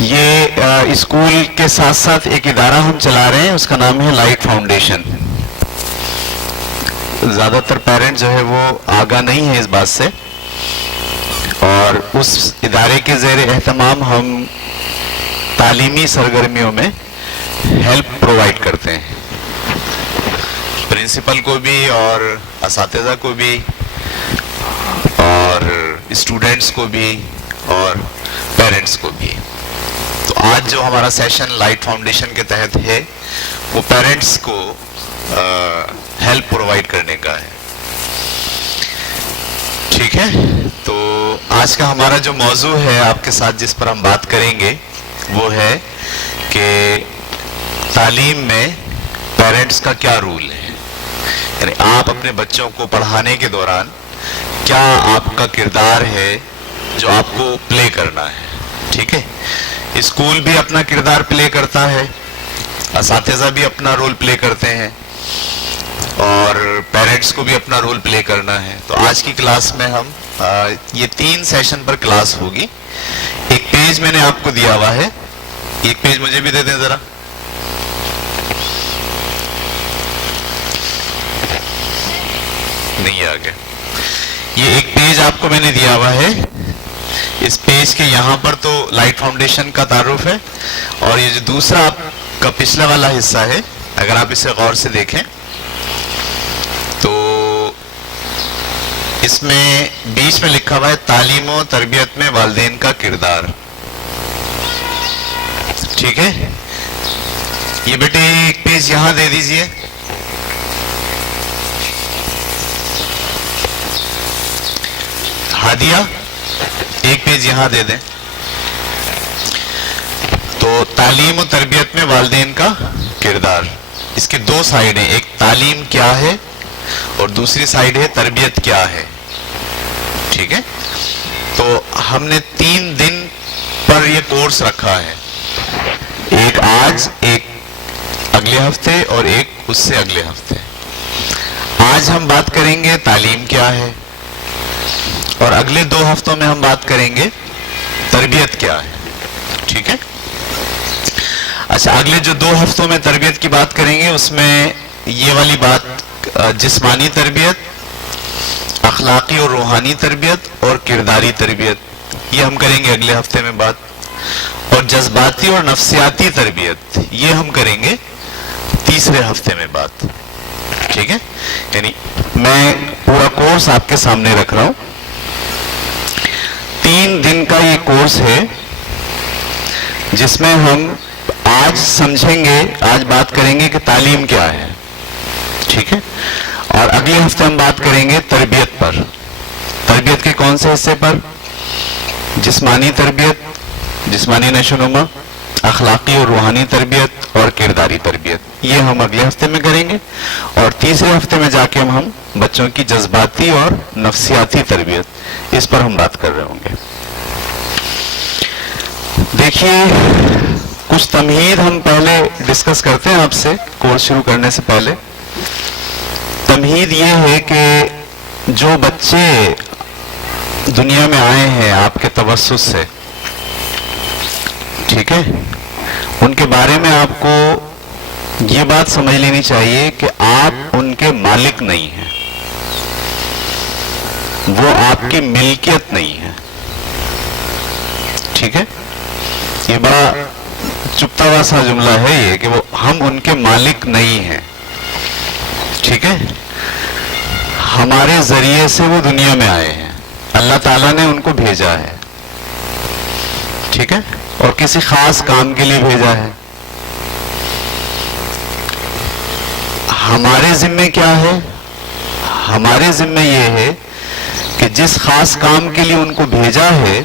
یہ اسکول کے ساتھ ساتھ ایک ادارہ ہم چلا رہے ہیں، اس کا نام ہے لائٹ فاؤنڈیشن. زیادہ تر پیرنٹ جو ہے وہ آگاہ نہیں ہے اس بات سے، اور اس ادارے کے زیر اہتمام ہم تعلیمی سرگرمیوں میں ہیلپ پرووائڈ کرتے ہیں، پرنسپل کو بھی اور اساتذہ کو بھی اور اسٹوڈنٹس کو بھی اور پیرنٹس کو بھی. تو آج جو ہمارا سیشن لائٹ فاؤنڈیشن کے تحت ہے وہ پیرنٹس کو ہیلپ پرووائڈ کرنے کا ہے. ٹھیک ہے، تو آج کا ہمارا جو موضوع ہے آپ کے ساتھ جس پر ہم بات کریں گے وہ ہے کہ تعلیم میں پیرنٹس کا کیا رول ہے، یعنی آپ اپنے بچوں کو پڑھانے کے دوران کیا آپ کا کردار ہے جو آپ کو پلے کرنا ہے. ٹھیک ہے، اسکول بھی اپنا کردار پلے کرتا ہے، اساتذہ بھی اپنا رول پلے کرتے ہیں، اور پیرنٹس کو بھی اپنا رول پلے کرنا ہے. تو آج کی کلاس میں ہم یہ 3 سیشن پر کلاس ہوگی. ایک پیج میں نے آپ کو دیا ہوا ہے، ایک پیج مجھے بھی دے دیں ذرا. نہیں آگے، یہ ایک پیج آپ کو میں نے دیا ہوا ہے. اس پیج کے یہاں پر تو لائٹ فاؤنڈیشن کا تعارف ہے، اور یہ جو دوسرا آپ کا پچھلا والا حصہ ہے اگر آپ اسے غور سے دیکھیں تو اس میں بیچ میں لکھا ہوا ہے تعلیم و تربیت میں والدین کا کردار. ٹھیک ہے، یہ بیٹے ایک پیج یہاں دے دیجئے. ہادیہ ایک پیج یہاں دے دیں. تو تعلیم و تربیت میں والدین کا کردار، اس کے 2 سائیڈ ہیں، ایک تعلیم کیا ہے اور دوسری سائیڈ ہے تربیت کیا ہے. ٹھیک ہے، تو ہم نے 3 دن پر یہ کورس رکھا ہے، ایک آج، ایک اگلے ہفتے اور ایک اس سے اگلے ہفتے. آج ہم بات کریں گے تعلیم کیا ہے، اور اگلے 2 ہفتوں میں ہم بات کریں گے تربیت کیا ہے. ٹھیک ہے، اچھا اگلے جو 2 ہفتوں میں تربیت کی بات کریں گے اس میں یہ والی بات جسمانی تربیت، اخلاقی اور روحانی تربیت اور کرداری تربیت یہ ہم کریں گے اگلے ہفتے میں بات، اور جذباتی اور نفسیاتی تربیت یہ ہم کریں گے تیسرے ہفتے میں بات. ٹھیک ہے، یعنی میں پورا کورس آپ کے سامنے رکھ رہا ہوں. 3 دن کا یہ کورس ہے جس میں ہم آج سمجھیں گے، آج بات کریں گے کہ تعلیم کیا ہے. ٹھیک ہے، اور اگلے ہفتے ہم بات کریں گے تربیت پر. تربیت کے کون سے حصے پر؟ جسمانی تربیت، جسمانی نشو و نما، اخلاقی اور روحانی تربیت اور کرداری تربیت یہ ہم اگلے ہفتے میں کریں گے. اور تیسرے ہفتے میں جا کے ہم بچوں کی جذباتی اور نفسیاتی تربیت اس پر ہم بات کر رہے ہوں گے. دیکھیے کچھ تمہید ہم پہلے ڈسکس کرتے ہیں آپ سے کورس شروع کرنے سے پہلے. تمہید یہ ہے کہ جو بچے دنیا میں آئے ہیں آپ کے توسط سے، ٹھیک ہے، ان کے بارے میں آپ کو یہ بات سمجھ لینی چاہیے کہ آپ ان کے مالک نہیں ہیں، وہ آپ کی ملکیت نہیں ہے. ٹھیک ہے، یہ بڑا چپتا ہوا سا جملہ ہے یہ کہ وہ ہم ان کے مالک نہیں ہیں. ٹھیک ہے، ہمارے ذریعے سے وہ دنیا میں آئے ہیں، اللہ تعالیٰ نے ان کو بھیجا ہے. ٹھیک ہے، اور کسی خاص کام کے لیے بھیجا ہے. ہمارے ذمے کیا ہے؟ ہمارے ذمے یہ ہے کہ جس خاص کام کے لیے ان کو بھیجا ہے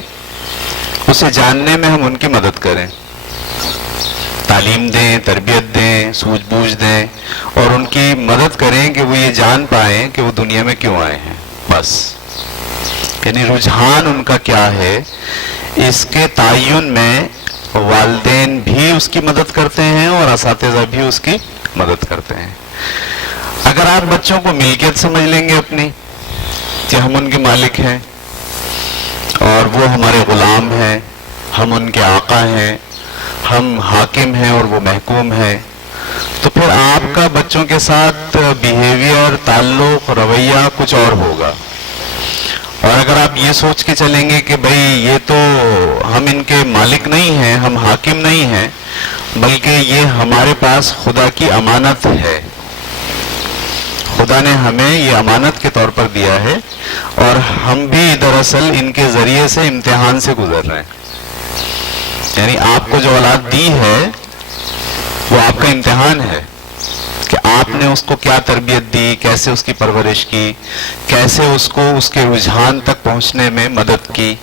اسے جاننے میں ہم ان کی مدد کریں، تعلیم دیں، تربیت دیں، سوجھ بوجھ دیں، اور ان کی مدد کریں کہ وہ یہ جان پائیں کہ وہ دنیا میں کیوں آئے ہیں. بس یعنی رجحان ان کا کیا ہے اس کے تعین میں والدین بھی اس کی مدد کرتے ہیں اور اساتذہ بھی اس کی مدد کرتے ہیں. اگر آپ بچوں کو ملکیت سمجھ لیں گے اپنی کہ ہم ان کے مالک ہیں اور وہ ہمارے غلام ہیں، ہم ان کے آقا ہیں، ہم حاکم ہیں اور وہ محکوم ہیں، تو پھر آپ کا بچوں کے ساتھ بیہیویئر، تعلق، رویہ کچھ اور ہوگا۔ اور اگر آپ یہ سوچ کے چلیں گے کہ بھئی یہ تو ہم ان کے مالک نہیں ہیں، ہم حاکم نہیں ہیں، بلکہ یہ ہمارے پاس خدا کی امانت ہے، خدا نے ہمیں یہ امانت کے طور پر دیا ہے، اور ہم بھی دراصل ان کے ذریعے سے امتحان سے گزر رہے ہیں۔ یعنی آپ کو جو اولاد دی ہے وہ آپ کا امتحان ہے کہ آپ نے اس کو کیا تربیت دی، کیسے اس کی پرورش کی، کیسے اس کو اس کے رجحان تک پہنچنے میں مدد کی،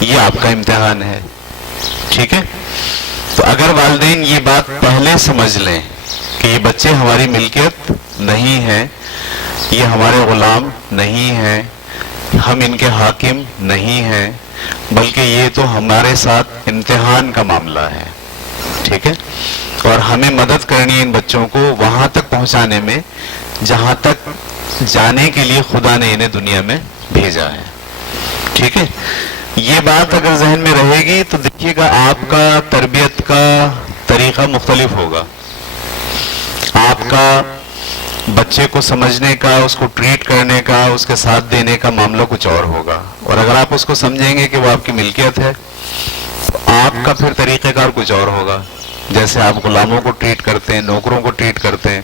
یہ آپ کا امتحان ہے۔ ٹھیک ہے؟ تو اگر والدین یہ بات پہلے سمجھ لیں کہ یہ بچے ہماری ملکیت نہیں ہیں، یہ ہمارے غلام نہیں ہیں، ہم ان کے حاکم نہیں ہیں، بلکہ یہ تو ہمارے ساتھ امتحان کا معاملہ ہے، ٹھیک ہے، اور ہمیں مدد کرنی ہے ان بچوں کو وہاں تک پہنچانے میں جہاں تک جانے کے لیے خدا نے انہیں دنیا میں بھیجا ہے، ٹھیک ہے۔ یہ بات اگر ذہن میں رہے گی تو دیکھیے گا آپ کا تربیت کا طریقہ مختلف ہوگا، آپ کا بچے کو سمجھنے کا، اس کو ٹریٹ کرنے کا، اس کے ساتھ دینے کا معاملہ کچھ اور ہوگا، اور اگر آپ اس کو سمجھیں گے کہ وہ آپ کی ملکیت ہے، آپ کا پھر طریقہ کار کچھ اور ہوگا، جیسے آپ غلاموں کو ٹریٹ کرتے ہیں، نوکروں کو ٹریٹ کرتے ہیں،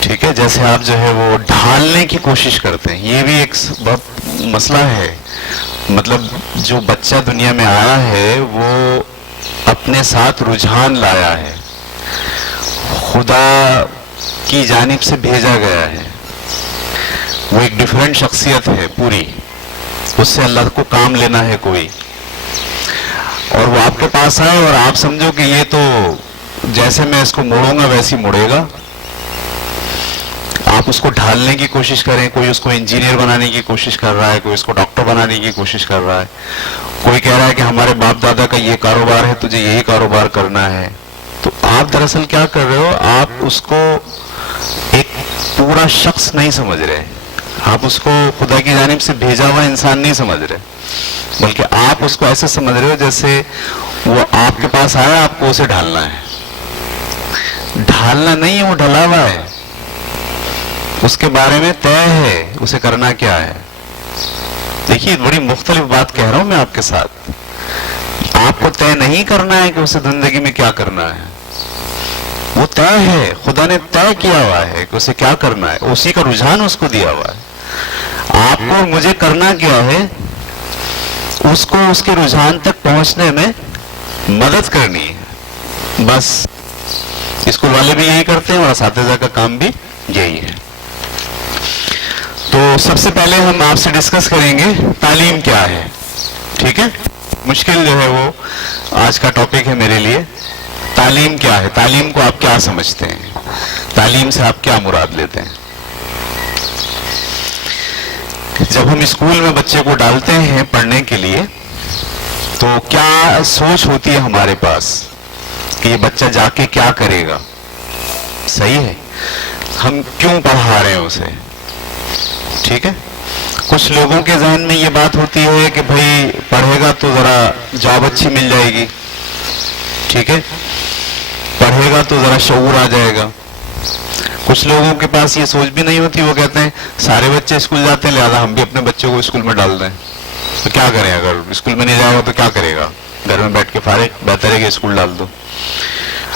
ٹھیک ہے، جیسے آپ جو ہے وہ ڈھالنے کی کوشش کرتے ہیں۔ یہ بھی ایک بہت مسئلہ ہے، مطلب جو بچہ دنیا میں آیا ہے وہ اپنے ساتھ رجحان لایا ہے، خدا کی جانب سے بھیجا گیا ہے، وہ ایک ڈیفرنٹ شخصیت ہے پوری، اس سے اللہ کو کام لینا ہے کوئی، اور وہ آپ کے پاس آئے اور آپ سمجھو کہ یہ تو جیسے میں اس کو موڑوں گا ویسے ہی مڑے گا، آپ اس کو ڈھالنے کی کوشش کریں، کوئی اس کو انجینئر بنانے کی کوشش کر رہا ہے، کوئی اس کو ڈاکٹر بنانے کی کوشش کر رہا ہے، کوئی کہہ رہا ہے کہ ہمارے باپ دادا کا یہ کاروبار ہے، تجھے یہی کاروبار کرنا ہے، تو آپ دراصل کیا کر رہے ہو، آپ اس کو ایک پورا شخص نہیں سمجھ رہے، آپ اس کو خدا کی جانب سے بھیجا ہوا انسان نہیں سمجھ رہے، بلکہ آپ اس کو ایسے سمجھ رہے ہو جیسے وہ آپ کے پاس آیا، آپ کو اسے ڈھالنا ہے، ڈھالنا نہیں ہے، وہ ڈھلا ہوا ہے، اس کے بارے میں طے ہے اسے کرنا کیا ہے۔ دیکھیے بڑی مختلف بات کہہ رہا ہوں میں آپ کے ساتھ، آپ کو طے نہیں کرنا ہے کہ اسے زندگی میں کیا کرنا ہے، وہ طے ہے، خدا نے طے کیا ہوا ہے کہ اسے کیا کرنا ہے، اسی کا رجحان اس کو دیا ہوا ہے، آپ کو مجھے کرنا کیا ہے، اس کو اس کے رجحان تک پہنچنے میں مدد کرنی ہے، بس۔ اسکول والے بھی یہی کرتے ہیں اور اساتذہ کا کام بھی یہی ہے۔ تو سب سے پہلے ہم آپ سے ڈسکس کریں گے تعلیم کیا ہے، ٹھیک ہے، مشکل جو ہے وہ آج کا ٹاپک ہے میرے لیے، تعلیم کیا ہے، تعلیم کو آپ کیا سمجھتے ہیں، تعلیم سے آپ کیا مراد لیتے ہیں۔ جب ہم اسکول میں بچے کو ڈالتے ہیں پڑھنے کے لیے تو کیا سوچ ہوتی ہے ہمارے پاس کہ یہ بچہ جا کے کیا کرے گا، صحیح ہے، ہم کیوں پڑھا رہے ہیں اسے، ٹھیک ہے۔ کچھ لوگوں کے ذہن میں یہ بات ہوتی ہے کہ بھائی پڑھے گا تو ذرا جاب اچھی مل جائے گی، ٹھیک ہے، پڑھے گا تو ذرا شعور آ جائے گا۔ کچھ لوگوں کے پاس یہ سوچ بھی نہیں ہوتی، وہ کہتے ہیں سارے بچے اسکول جاتے ہیں لہذا ہم بھی اپنے بچوں کو اسکول میں ڈال دیں، تو کیا کریں، اگر اسکول میں نہیں جائے گا تو کیا کرے گا، گھر میں بیٹھ کے فارغ، بہتر ہے کہ اسکول ڈال دو۔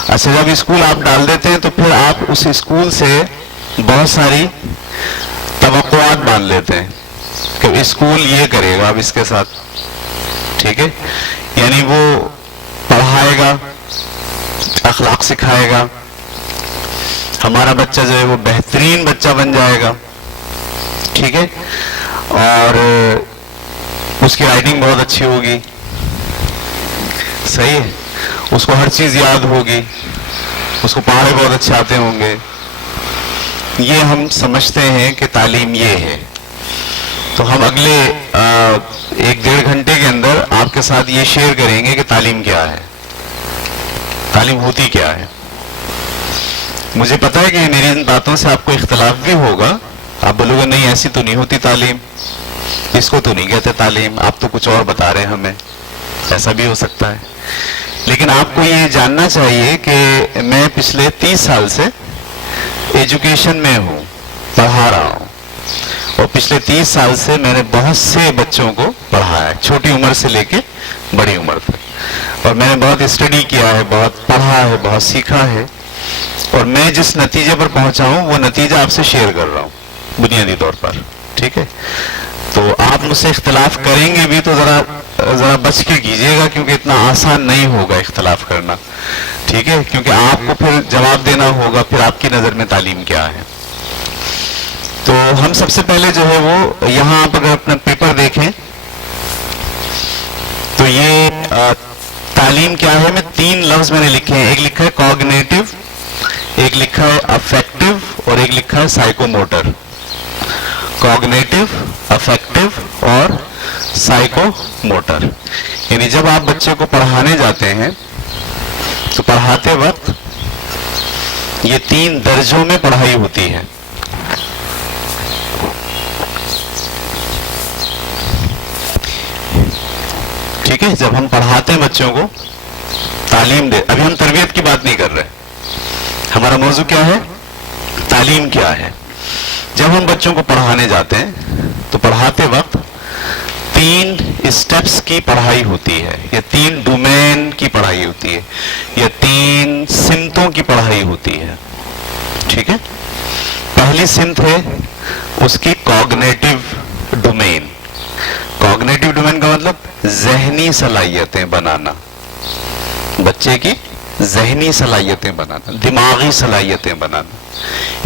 اچھا جب اسکول آپ ڈال دیتے ہیں تو پھر آپ اس اسکول سے بہت ساری توقعات باندھ لیتے ہیں کہ اسکول یہ کرے گا اب اس کے ساتھ، ٹھیک ہے، یعنی وہ پڑھائے گا، اخلاق سکھائے گا، ہمارا بچہ جو ہے وہ بہترین بچہ بن جائے گا، ٹھیک ہے، اور اس کی رائٹنگ بہت اچھی ہوگی، صحیح ہے، اس کو ہر چیز یاد ہوگی، اس کو پڑھانے بہت اچھے آتے ہوں گے، یہ ہم سمجھتے ہیں کہ تعلیم یہ ہے۔ تو ہم اگلے 1-1.5 گھنٹے کے اندر آپ کے ساتھ یہ شیئر کریں گے کہ تعلیم کیا ہے، تعلیم ہوتی کیا ہے۔ مجھے پتا ہے کہ میری ان باتوں سے آپ کو اختلاف بھی ہوگا، آپ بولو گے نہیں ایسی تو نہیں ہوتی تعلیم، اس کو تو نہیں کہتے تعلیم، آپ تو کچھ اور بتا رہے ہیں ہمیں، ایسا بھی ہو سکتا ہے. لیکن آپ کو یہ جاننا چاہیے کہ میں پچھلے 30 سال سے ایجوکیشن میں ہوں، پڑھا رہا ہوں، اور پچھلے 30 سال سے میں نے بہت سے بچوں کو پڑھایا ہے، چھوٹی عمر سے لے کے بڑی عمر تک. اور میں نے بہت اسٹڈی کیا ہے، بہت پڑھا ہے، بہت سیکھا ہے، اور میں جس نتیجے پر پہنچا ہوں وہ نتیجہ آپ سے شیئر کر رہا ہوں بنیادی طور پر. ٹھیک ہے، تو آپ مجھ سے اختلاف کریں گے بھی تو ذرا بچ کے کیجیے گا، کیونکہ اتنا آسان نہیں ہوگا اختلاف کرنا. ٹھیک ہے، کیونکہ آپ کو پھر جواب دینا ہوگا پھر آپ کی نظر میں تعلیم کیا ہے. تو ہم سب سے پہلے جو ہے وہ یہاں آپ اگر اپنا پیپر دیکھیں تو یہ تعلیم کیا ہے، میں 3 لفظ میں نے لکھے ہیں. ایک لکھا ہے کوگنیٹو، ایک لکھا ہے افیکٹو، اور ایک لکھا ہے سائیکو موٹر. کوگنیٹو، افیکٹو اور سائیکو موٹر. یعنی جب آپ بچے کو پڑھانے جاتے ہیں تو پڑھاتے وقت یہ 3 درجوں میں پڑھائی ہوتی ہے. ٹھیک ہے، جب ہم پڑھاتے ہیں بچوں کو تعلیم دے، ابھی ہم تربیت کی بات نہیں کر رہے، ہمارا موضوع کیا ہے، تعلیم کیا ہے. جب ہم بچوں کو پڑھانے جاتے ہیں تو پڑھاتے وقت 3 اسٹیپس کی پڑھائی ہوتی ہے، یا 3 ڈومین کی پڑھائی ہوتی ہے، یا 3 سمتوں کی پڑھائی ہوتی ہے. ٹھیک ہے، پہلی سمت ہے اس کی کوگنیٹو ڈومین. کوگنیٹو ڈومین کا مطلب ذہنی صلاحیتیں بنانا، بچے کی ذہنی صلاحیتیں بنانا، دماغی صلاحیتیں بنانا،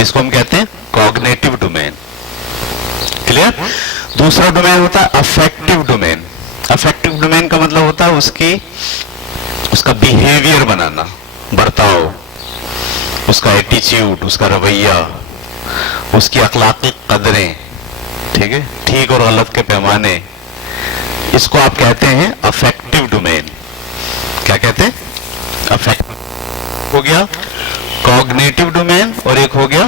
اس کو ہم کہتے ہیں کوگنیٹو ڈومین. کلیئر؟ دوسرا ڈومین ہوتا ہے افیکٹو ڈومین. افیکٹو ڈومین کا مطلب ہوتا ہے اس کا بیہیویئر بنانا، برتاؤ، اس کا ایٹیچیوڈ، اس کا رویہ، اس کی اخلاقی قدریں. ٹھیک ہے، ٹھیک اور غلط کے پیمانے، اس کو آپ کہتے ہیں افیکٹو ڈومین. کیا کہتے ہیں؟ افیکٹو ہو گیا کوگنیٹو ڈومین، اور ایک ہو گیا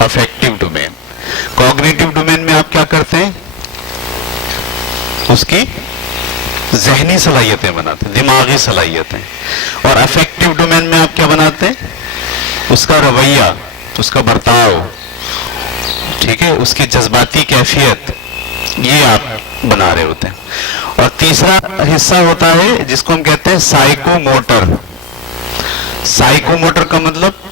افیکٹو ڈومین. کوگنیٹو ڈومین میں آپ کیا کرتے ہیں، اس کی ذہنی صلاحیتیں بناتے ہیں، دماغی صلاحیتیں. اور افیکٹو ڈومین میں آپ کیا بناتے ہیں، اس کا رویہ، اس کا برتاؤ، ٹھیک ہے، اس کی جذباتی کیفیت، یہ آپ بنا رہے ہوتے ہیں. اور تیسرا حصہ ہوتا ہے جس کو ہم کہتے ہیں سائیکو موٹر. سائیکو موٹر کا مطلب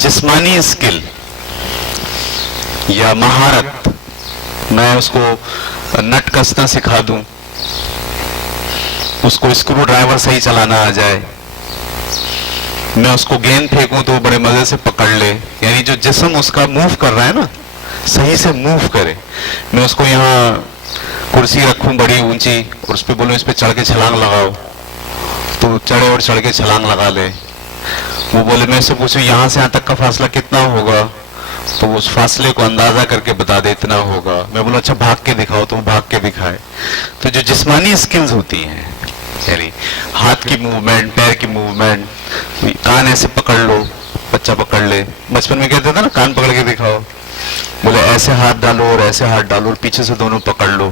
جسمانی اسکل یا مہارت. میں اس کو نٹ کسنا سکھا دوں، اس کو اسکرو ڈرائیور صحیح چلانا آ جائے، میں اس کو گیند پھینکوں تو وہ بڑے مزے سے پکڑ لے. یعنی جو جسم اس کا موو کر رہا ہے نا، صحیح سے موو کرے. میں اس کو یہاں کرسی رکھوں بڑی اونچی اور اس پہ بولوں اس پہ چڑھ کے چھلانگ لگاؤ، تو چڑھے اور چڑھ کے چھلانگ لگا لے. وہ بولے میں اس سے پوچھوں یہاں سے یہاں تک کا فاصلہ کتنا ہوگا، تو اس فاصلے کو اندازہ کر کے بتا دے اتنا ہوگا. میں بولوں اچھا بھاگ کے دکھاؤ، تو وہ بھاگ کے دکھائے. تو جو جسمانی اسکلز ہوتی ہیں، یعنی ہاتھ کی موومنٹ، پیر کی موومنٹ، کان ایسے پکڑ لو، بچہ پکڑ لے. بچپن میں کہتے تھے نا کان پکڑ کے دکھاؤ، بولے ایسے ہاتھ ڈالو اور ایسے ہاتھ ڈالو اور پیچھے سے دونوں پکڑ لو.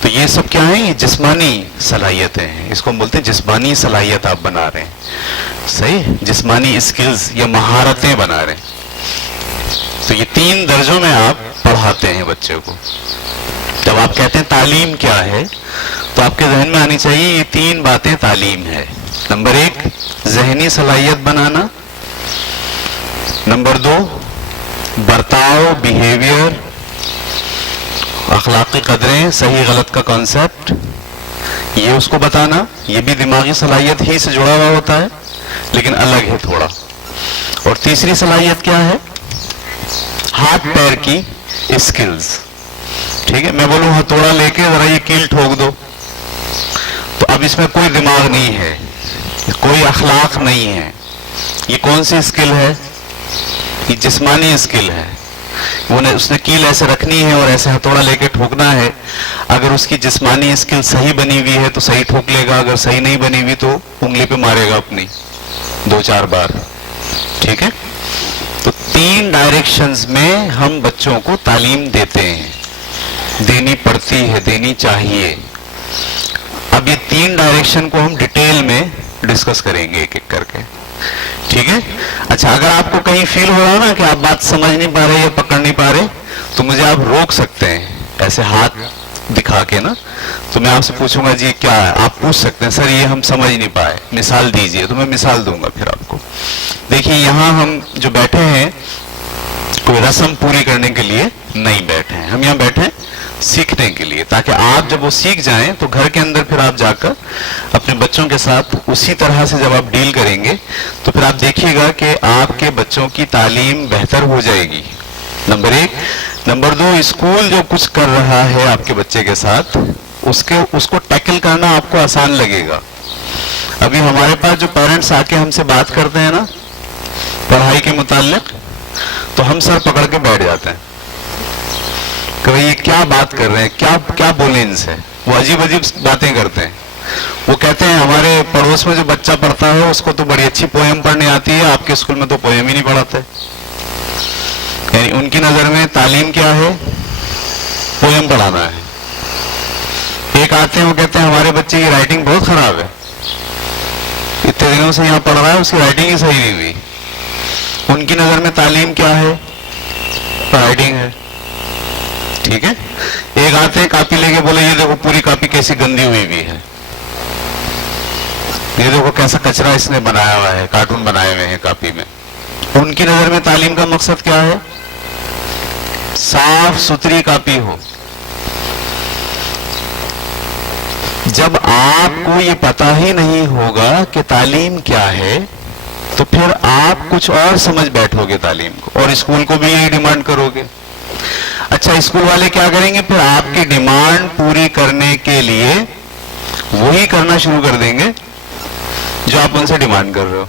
تو یہ سب کیا ہیں، یہ جسمانی صلاحیتیں ہیں. اس کو ہم بولتے ہیں جسمانی صلاحیت آپ بنا رہے ہیں. صحیح، جسمانی اسکلز یا مہارتیں بنا رہے ہیں. تو یہ 3 درجوں میں آپ پڑھاتے ہیں بچے کو. جب آپ کہتے ہیں تعلیم کیا ہے تو آپ کے ذہن میں آنی چاہیے یہ 3 باتیں تعلیم ہے. نمبر 1 ذہنی صلاحیت بنانا، نمبر 2 برتاؤ، بیہیویئر، اخلاقی قدریں، صحیح غلط کا کانسیپٹ، یہ اس کو بتانا. یہ بھی دماغی صلاحیت ہی سے جڑا ہوا ہوتا ہے لیکن الگ ہے تھوڑا. اور تیسری صلاحیت کیا ہے، ہاتھ پیر کی اسکلز. ٹھیک ہے، میں بولوں ہتھوڑا لے کے ذرا یہ کیل ٹھوک دو، تو اب اس میں کوئی دماغ نہیں ہے، کوئی اخلاق نہیں ہے. یہ کون سی اسکل ہے، یہ جسمانی اسکل ہے. اس نے کیل ایسے رکھنی ہے اور ایسے ہتھوڑا لے کے ٹھوکنا ہے. اگر اس کی جسمانی اسکل صحیح بنی ہوئی ہے تو صحیح ٹھوک لے گا، اگر صحیح نہیں بنی ہوئی تو انگلی پہ مارے گا اپنی 2-4 بار. ٹھیک ہے، تو 3 ڈائریکشنز میں ہم بچوں کو تعلیم دیتے ہیں، دینی پڑتی ہے، دینی چاہیے. تین ڈائریکشن کو ہم ڈیٹیل میں ڈسکس کریں گے ایک ایک کر کے. ٹھیک ہے. اچھا, اگر آپ کو کہیں فیل ہو رہا نا کہ آپ بات سمجھ نہیں پا رہے یا پکڑ نہیں پا رہے, تو مجھے آپ روک سکتے ہیں ایسے ہاتھ دکھا کے نا. تو میں آپ سے پوچھوں گا جی کیا ہے, آپ پوچھ سکتے ہیں سر یہ ہم سمجھ نہیں پائے, مثال دیجئے, تو میں مثال دوں گا پھر آپ کو. دیکھیے یہاں ہم جو بیٹھے ہیں کوئی رسم پوری کرنے کے لیے نہیں بیٹھے ہیں, ہم یہاں بیٹھے ہیں سیکھنے کے لیے, تاکہ آپ جب وہ سیکھ جائیں تو گھر کے اندر پھر آپ جا کر اپنے بچوں کے ساتھ اسی طرح سے جب آپ ڈیل کریں گے تو پھر آپ دیکھیے گا کہ آپ کے بچوں کی تعلیم بہتر ہو جائے گی. نمبر ایک. نمبر دو, اسکول جو کچھ کر رہا ہے آپ کے بچے کے ساتھ اس کو ٹیکل کرنا آپ کو آسان لگے گا. ابھی ہمارے پاس جو پیرنٹس آ کے ہم سے بات کرتے ہیں نا پڑھائی کے متعلق, تو ہم سر پکڑ کے بیٹھ جاتے ہیں کہ بھئی یہ کیا بات کر رہے ہیں, کیا بولیں ان سے. وہ عجیب عجیب باتیں کرتے ہیں. وہ کہتے ہیں ہمارے پڑوس میں جو بچہ پڑھتا ہے اس کو تو بڑی اچھی پوئم پڑھنے آتی ہے, آپ کے اسکول میں تو پوئم ہی نہیں پڑھاتے. یعنی ان کی نظر میں تعلیم کیا ہے, پوئم پڑھانا ہے. ایک آتے ہیں وہ کہتے ہیں ہمارے بچے کی رائٹنگ بہت خراب ہے, اتنے دنوں سے یہاں پڑھ رہا ہے اس کی رائٹنگ ہی صحیح نہیں ہوئی. ان کی نظر میں تعلیم کیا ہے, رائٹنگ ہے. ٹھیک ہے. ایک آتے ہیں کاپی لے کے بولے یہ دیکھو پوری کاپی کیسی گندی ہوئی بھی ہے, یہ دیکھو کیسا کچرا اس نے بنایا ہوا ہے, کارٹون بنائے ہوئے ہیں کاپی میں. ان کی نظر میں تعلیم کا مقصد کیا ہے, صاف ستھری کاپی ہو. جب آپ کو یہ پتا ہی نہیں ہوگا کہ تعلیم کیا ہے تو پھر آپ کچھ اور سمجھ بیٹھو گے تعلیم کو, اور اسکول کو بھی یہی ڈیمانڈ کرو گے. اچھا, اسکول والے کیا کریں گے, پھر آپ کی ڈیمانڈ پوری کرنے کے لیے وہی کرنا شروع کر دیں گے جو آپ ان سے ڈیمانڈ کر رہے ہو.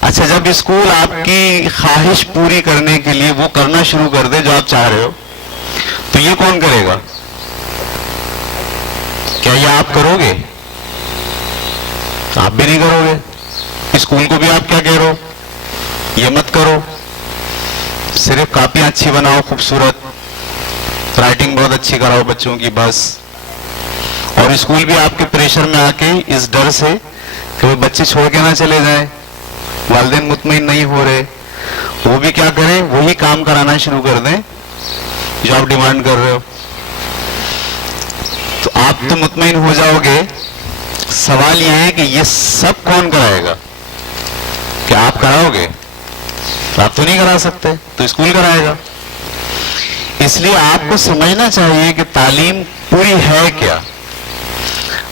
اچھا, جب اسکول آپ کی خواہش پوری کرنے کے لیے وہ کرنا شروع کر دے جو آپ چاہ رہے ہو, تو یہ کون کرے گا, کیا یہ آپ کرو گے؟ آپ بھی نہیں کرو گے. اسکول کو بھی آپ کیا کہہ رہے ہو, یہ مت کرو, صرف کاپیاں اچھی بناؤ, خوبصورت رائٹنگ بہت اچھی کراؤ بچوں کی بس. اور اسکول بھی آپ کے پریشر میں آ کے اس ڈر سے کہ وہ بچے چھوڑ کے نہ چلے جائیں, والدین مطمئن نہیں ہو رہے, وہ بھی کیا کریں, وہی کام کرانا شروع کر دیں جو آپ ڈیمانڈ کر رہے ہو. تو آپ تو مطمئن ہو جاؤ گے. سوال یہ ہے کہ یہ سب کون کرائے گا, کیا آپ کراؤ گے؟ آپ تو نہیں کرا سکتے, تو اسکول کرائے گا. اس لیے آپ کو سمجھنا چاہیے کہ تعلیم پوری ہے کیا,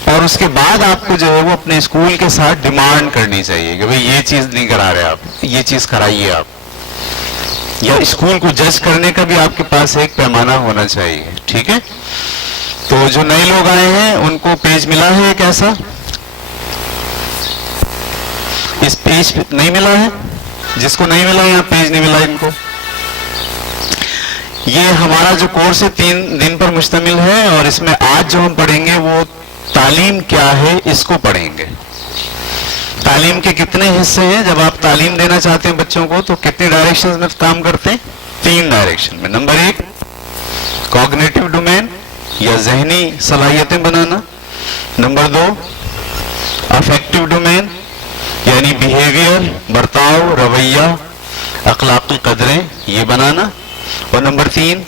اور اس کے بعد آپ کو جو ہے وہ اپنے اسکول کے ساتھ ڈیمانڈ کرنی چاہیے کہ بھئی یہ چیز نہیں کرا رہے آپ, یہ چیز کرائیے آپ. یا اسکول کو جج کرنے کا بھی آپ کے پاس ایک پیمانہ ہونا چاہیے. ٹھیک ہے. تو جو نئے لوگ آئے ہیں ان کو پیج ملا ہے ایک ایسا, اس پیج نہیں ملا ہے, جس کو نہیں ملا یہاں پیج نہیں ملا ان کو. یہ ہمارا جو کورس ہے 3 دن پر مشتمل ہے, اور اس میں آج جو ہم پڑھیں گے وہ تعلیم کیا ہے اس کو پڑھیں گے. تعلیم کے کتنے حصے ہیں, جب آپ تعلیم دینا چاہتے ہیں بچوں کو تو کتنی ڈائریکشن میں کام کرتے ہیں, 3 ڈائریکشن میں. نمبر 1 کوگنیٹو ڈومین یا ذہنی صلاحیتیں بنانا. نمبر 2 افیکٹو ڈومین یعنی بیہیویئر, برتاؤ, رویہ, اخلاقی قدریں یہ بنانا. اور نمبر 3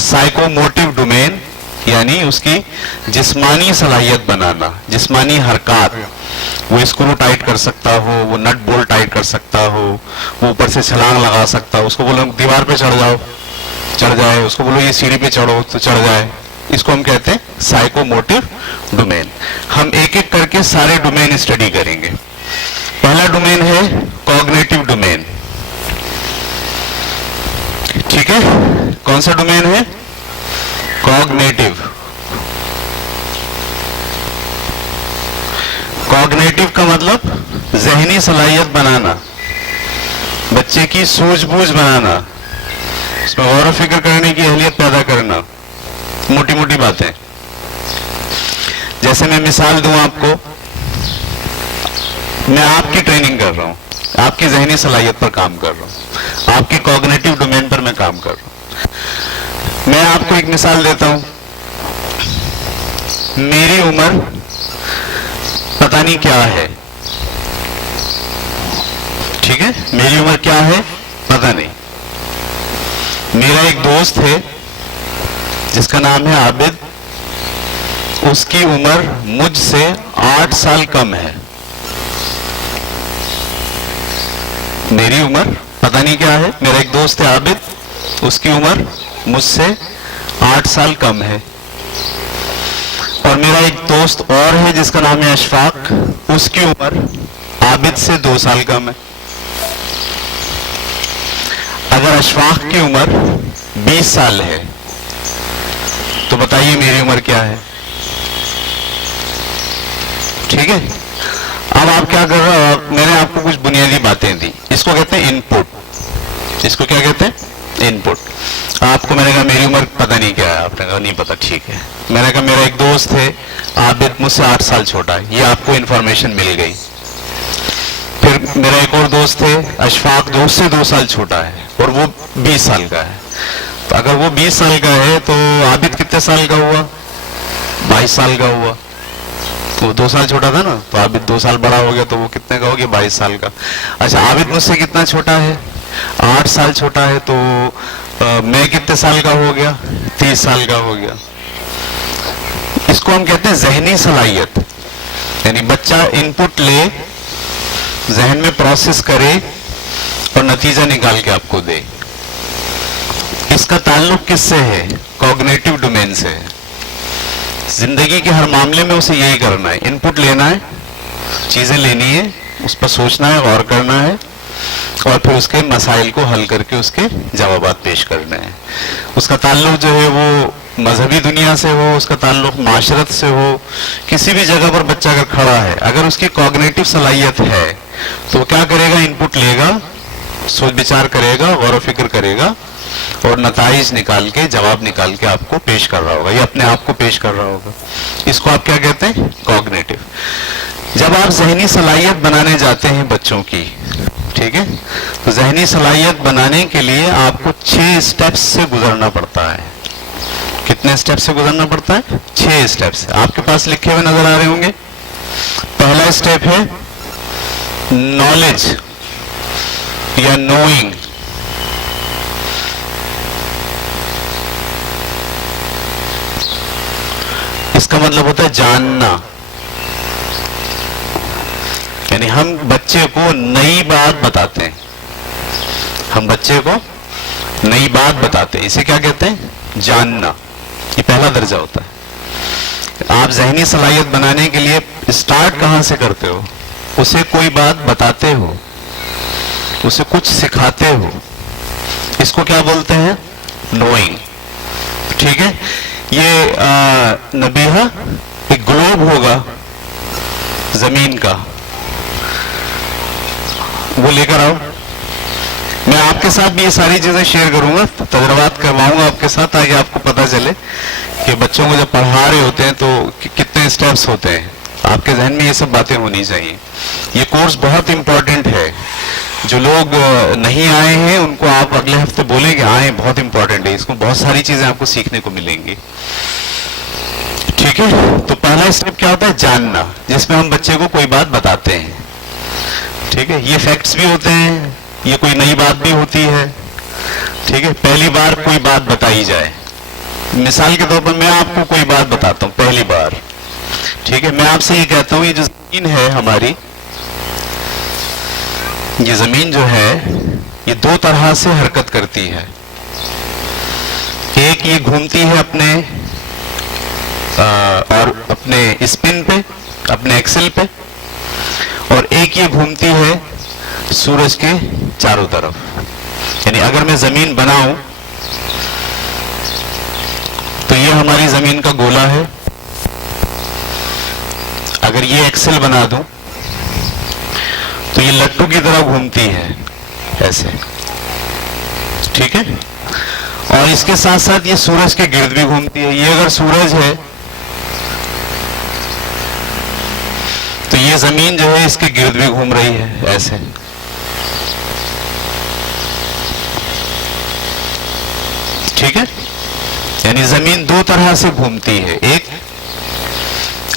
سائیکو موٹیو ڈومین یعنی اس کی جسمانی صلاحیت بنانا, جسمانی حرکات. وہ اسکرو ٹائٹ کر سکتا ہو, وہ نٹ بولٹ ٹائٹ کر سکتا ہو, وہ اوپر سے چھلانگ لگا سکتا ہو. اس کو بولو دیوار پہ چڑھ جاؤ, چڑھ جائے. اس کو بولو یہ سیڑھی پہ چڑھو تو چڑھ جائے. اس کو ہم کہتے ہیں سائیکو موٹیو ڈومین. ہم ایک ایک کر کے سارے ڈومین اسٹڈی کریں گے. پہلا ڈومین ہے کوگنیٹو ڈومین. ٹھیک ہے. کون سا ڈومین ہے, کوگنیٹو. کوگنیٹو کا مطلب ذہنی صلاحیت بنانا, بچے کی سوجھ بوجھ بنانا, اس میں غور و فکر کرنے کی اہلیت پیدا کرنا. موٹی موٹی باتیں. جیسے میں مثال دوں آپ کو, میں آپ کی ٹریننگ کر رہا ہوں, آپ کی ذہنی صلاحیت پر کام کر رہا ہوں, آپ کی کوگنیٹو ڈومین پر میں کام کر رہا ہوں. میں آپ کو ایک مثال دیتا ہوں. میری عمر پتہ نہیں کیا ہے. ٹھیک ہے, میری عمر کیا ہے پتہ نہیں. میرا ایک دوست ہے جس کا نام ہے عابد, اس کی عمر مجھ سے 8 سال کم ہے. میری عمر پتہ نہیں کیا ہے, میرا ایک دوست ہے عابد, اس کی عمر مجھ سے 8 سال کم ہے. اور میرا ایک دوست اور ہے جس کا نام ہے اشفاق, اس کی عمر عابد سے 2 سال کم ہے. اگر اشفاق کی عمر 20 سال ہے تو بتائیے میری عمر کیا ہے. ٹھیک ہے, اب آپ کیا کر رہے ہو, میں نے آپ کو کچھ بنیادی باتیں دی, اس کو کہتے ہیں ان پٹ. اس کو کیا کہتے ہیں, ان پٹ. آپ کو میں نے کہا میری عمر پتہ نہیں کیا ہے, آپ نے کہا نہیں پتہ, ٹھیک ہے. میں نے کہا میرا ایک دوست ہے عابد, مجھ سے 8 سال چھوٹا ہے, یہ آپ کو انفارمیشن مل گئی. پھر میرا ایک اور دوست ہے اشفاق, دوست سے 2 سال چھوٹا ہے اور وہ 20 سال کا ہے. تو اگر وہ 20 سال کا ہے تو عابد کتنے سال کا ہوا, 22 سال کا ہوا. وہ 2 سال چھوٹا تھا نا, تو عابد 2 سال بڑا ہو گیا, تو وہ کتنے کا ہو گیا, 22 سال کا. اچھا, عابد مجھ سے کتنا چھوٹا ہے, 8 سال چھوٹا ہے, تو میں کتنے سال کا ہو گیا, 30 سال کا ہو گیا. اس کو ہم کہتے ہیں ذہنی صلاحیت. یعنی بچہ ان پٹ لے, ذہن میں پروسیس کرے اور نتیجہ نکال کے آپ کو دے. اس کا تعلق کس سے ہے, کوگنیٹو ڈومین سے ہے. زندگی کے ہر معاملے میں اسے یہی کرنا ہے, ان پٹ لینا ہے, چیزیں لینی ہے, اس پر سوچنا ہے, غور کرنا ہے, اور پھر اس کے مسائل کو حل کر کے اس کے جوابات پیش کرنے ہیں. اس کا تعلق جو ہے وہ مذہبی دنیا سے ہو, اس کا تعلق معاشرت سے ہو, کسی بھی جگہ پر بچہ اگر کھڑا ہے, اگر اس کی کوگنیٹو صلاحیت ہے تو وہ کیا کرے گا, ان پٹ لے گا, سوچ بچار کرے گا, غور و فکر کرے گا, اور نتائج نکال کے, جواب نکال کے آپ کو پیش کر رہا ہوگا, یا اپنے آپ کو پیش کر رہا ہوگا. اس کو آپ کیا کہتے ہیں, کوگنیٹو. جب آپ ذہنی صلاحیت بنانے جاتے ہیں بچوں کی, ٹھیک ہے, تو ذہنی صلاحیت بنانے کے لیے آپ کو 6 اسٹیپس سے گزرنا پڑتا ہے. کتنے اسٹیپ سے گزرنا پڑتا ہے, 6 اسٹیپس. آپ کے پاس لکھے ہوئے نظر آ رہے ہوں گے. پہلا اسٹیپ ہے نالج یا نوئنگ. اس کا مطلب ہوتا ہے جاننا. یعنی ہم بچے کو نئی بات بتاتے ہیں, ہم بچے کو نئی بات بتاتے ہیں, اسے کیا کہتے ہیں, جاننا. یہ پہلا درجہ ہوتا ہے. آپ ذہنی صلاحیت بنانے کے لیے اسٹارٹ کہاں سے کرتے ہو, اسے کوئی بات بتاتے ہو, اسے کچھ سکھاتے ہو. اس کو کیا بولتے ہیں, نوئنگ. ٹھیک ہے, یہ نبیہہ ایک گلوب ہوگا زمین کا, وہ لے کر آؤ. میں آپ کے ساتھ بھی یہ ساری چیزیں شیئر کروں گا, تجربات کرواؤں گا آپ کے ساتھ, تاکہ آپ کو پتہ چلے کہ بچوں کو جب پڑھا رہے ہوتے ہیں تو کتنے اسٹیپس ہوتے ہیں. آپ کے ذہن میں یہ سب باتیں ہونی چاہیے. یہ کورس بہت امپورٹنٹ ہے. جو لوگ نہیں آئے ہیں ان کو آپ اگلے ہفتے بولیں کہ آئیں, بہت امپورٹنٹ ہے, اس کو بہت ساری چیزیں آپ کو سیکھنے کو ملیں گی. ٹھیک ہے, تو پہلا اسٹیپ کیا ہوتا ہے, جاننا, جس میں ہم بچے کو کوئی بات بتاتے ہیں. ٹھیک ہے, یہ فیکٹس بھی ہوتے ہیں, یہ کوئی نئی بات بھی ہوتی ہے. ٹھیک ہے, پہلی بار کوئی بات بتائی جائے. مثال کے طور پر میں آپ کو کوئی بات بتاتا ہوں پہلی بار. ٹھیک ہے, میں آپ سے یہ کہتا ہوں, یہ جو زمین ہے ہماری, یہ زمین جو ہے یہ 2 طرح سے حرکت کرتی ہے. ایک یہ گھومتی ہے اپنے اور اپنے اسپن پہ, اپنے ایکسل پہ, اور ایک یہ گھومتی ہے سورج کے چاروں طرف. یعنی اگر میں زمین بناؤں تو یہ ہماری زمین کا گولا ہے. اگر یہ ایکسل بنا دوں تو یہ لٹو کی طرح گھومتی ہے ایسے. ٹھیک ہے, اور اس کے ساتھ ساتھ یہ سورج کے گرد بھی گھومتی ہے. یہ اگر سورج ہے تو یہ زمین جو ہے اس کے گرد بھی گھوم رہی ہے ایسے. ٹھیک ہے, یعنی زمین 2 طرح سے گھومتی ہے. ایک